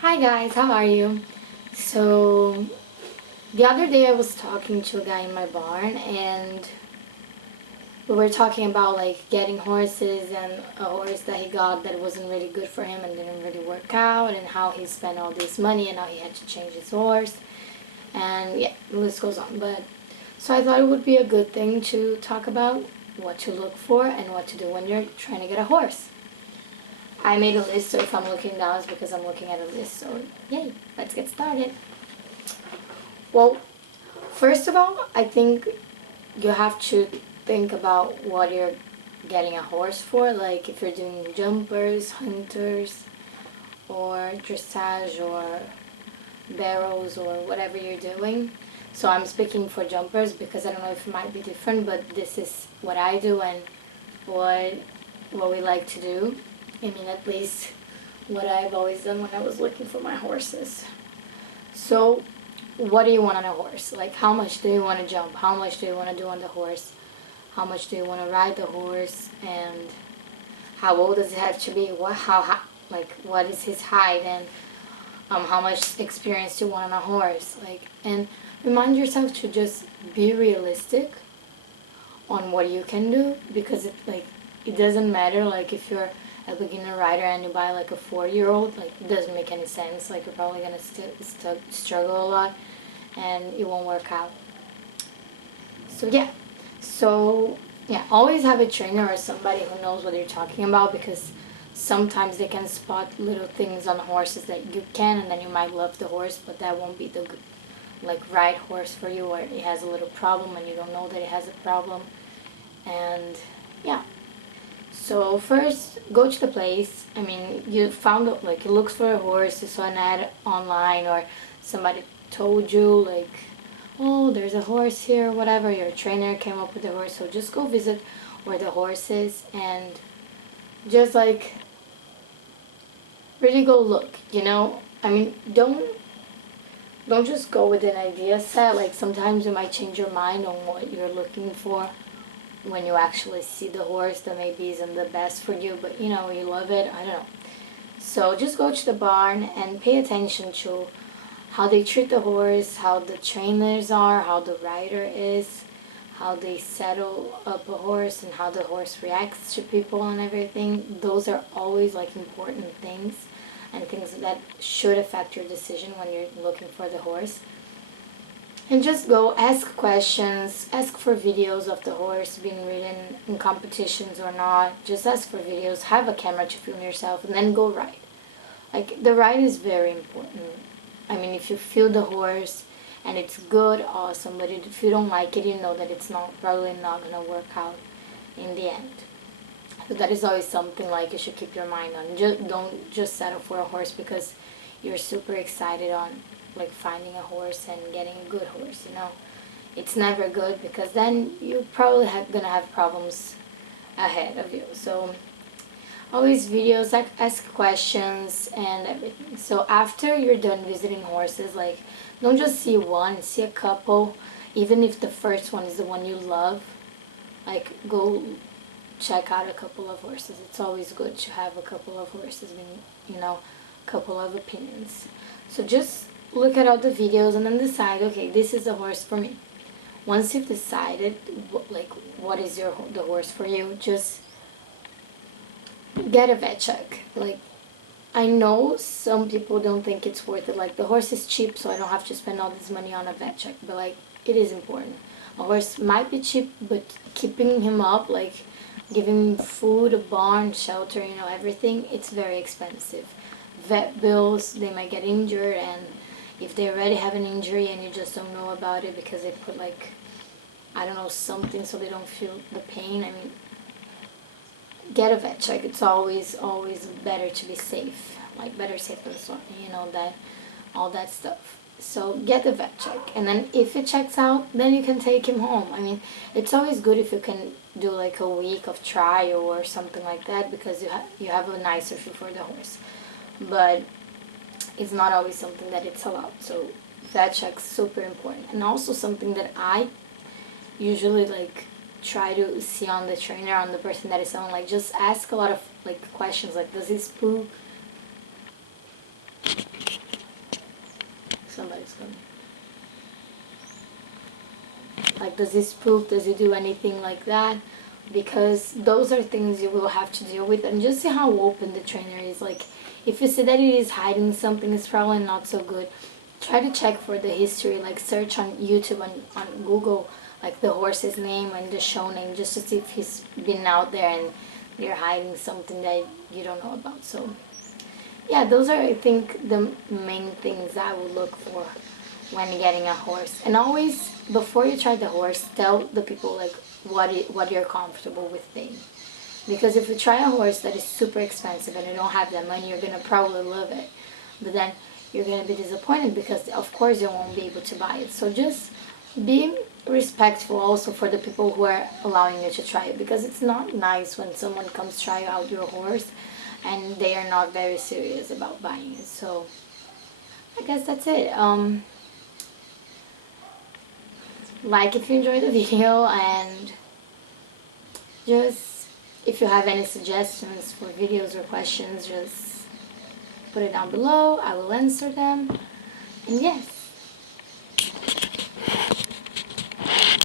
Hi guys, how are you? So, the other day I was talking to a guy in my barn and we were talking about like getting horses and a horse that he got that wasn't really good for him and didn't really work out and how he spent all this money and now he had to change his horse and yeah, the list goes on. But so I thought it would be a good thing to talk about what to look for and what to do when you're trying to get a horse. I made a list, so if I'm looking down, it's because I'm looking at a list. So, yay, let's get started. Well, first of all, I think you have to think about what you're getting a horse for. Like if you're doing jumpers, hunters, or dressage, or barrels, or whatever you're doing. So I'm speaking for jumpers because I don't know if it might be different, but this is what I do and what what we like to do. I mean, at least what I've always done when I was looking for my horses. So, what do you want on a horse? Like, how much do you want to jump? How much do you want to do on the horse? How much do you want to ride the horse? And how old does it have to be? Like, what is his height? And how much experience do you want on a horse? Like, and remind yourself to just be realistic on what you can do because it doesn't matter like if you're a beginner rider and you buy like a 4-year-old, like it doesn't make any sense. Like you're probably gonna struggle a lot and it won't work out. So yeah, always have a trainer or somebody who knows what you're talking about because sometimes they can spot little things on horses that you can, and then you might love the horse but that won't be the good like right horse for you, or it has a little problem and you don't know that it has a problem. And yeah, so first go to the place. I mean, you found like you looked for a horse, you saw an ad online or somebody told you like, oh, there's a horse here, whatever, your trainer came up with the horse. So just go visit where the horse is and just like really go look, I mean, don't just go with an idea set. Like sometimes you might change your mind on what you're looking for when you actually see the horse that maybe isn't the best for you, but you love it. I don't know. So just go to the barn and pay attention to how they treat the horse, how the trainers are, how the rider is, how they settle up a horse, and how the horse reacts to people and everything. Those are always like important things and things that should affect your decision when you're looking for the horse. And just go ask questions, ask for videos of the horse being ridden in competitions or not. Just ask for videos, have a camera to film yourself, and then go ride. Like, the ride is very important. I mean, if you feel the horse and it's good, awesome. But if you don't like it, you know that it's probably not going to work out in the end. So that is always something like you should keep your mind on. Don't just settle for a horse because you're super excited on like finding a horse and getting a good horse. It's never good because then you're probably gonna have problems ahead of you. So always videos, like ask questions and everything. So after you're done visiting horses, like don't just see one, see a couple. Even if the first one is the one you love, like go check out a couple of horses. It's always good to have a couple of horses, a couple of opinions. So just look at all the videos and then decide, okay, this is the horse for me. Once you've decided, like, what is the horse for you, just get a vet check. Like, I know some people don't think it's worth it. Like, the horse is cheap, so I don't have to spend all this money on a vet check. But, like, it is important. A horse might be cheap, but keeping him up, like, giving him food, a barn, shelter, everything, it's very expensive. Vet bills, they might get injured, and if they already have an injury and you just don't know about it because they put, like, I don't know, something so they don't feel the pain, I mean, get a vet check. It's always better to be safe, like better safe than sorry, that all that stuff. So get the vet check, and then if it checks out, then you can take him home. I mean, it's always good if you can do like a week of trial or something like that because you have a nicer feel for the horse. But it's not always something that it's allowed. So vet check's super important, and also something that I usually like try to see on the trainer, on the person that is selling, like just ask a lot of like questions like, does he poop? it's gonna. Like, does he spook? Does he do anything like that? Because those are things you will have to deal with, and just see how open the trainer is. Like, if you see that it is hiding something, it's probably not so good. Try to check for the history, like search on YouTube, on Google, like the horse's name and the show name, just to see if he's been out there and they're hiding something that you don't know about. So yeah, those are, I think, the main things I would look for when getting a horse. And always, before you try the horse, tell the people like what you're comfortable with paying. Because if you try a horse that is super expensive and you don't have that money, you're gonna probably love it, but then you're gonna be disappointed because of course you won't be able to buy it. So just be respectful also for the people who are allowing you to try it, because it's not nice when someone comes try out your horse and they are not very serious about buying it. So I guess that's it. Like if you enjoyed the video, and just if you have any suggestions for videos or questions, just put it down below. I will answer them. And yes,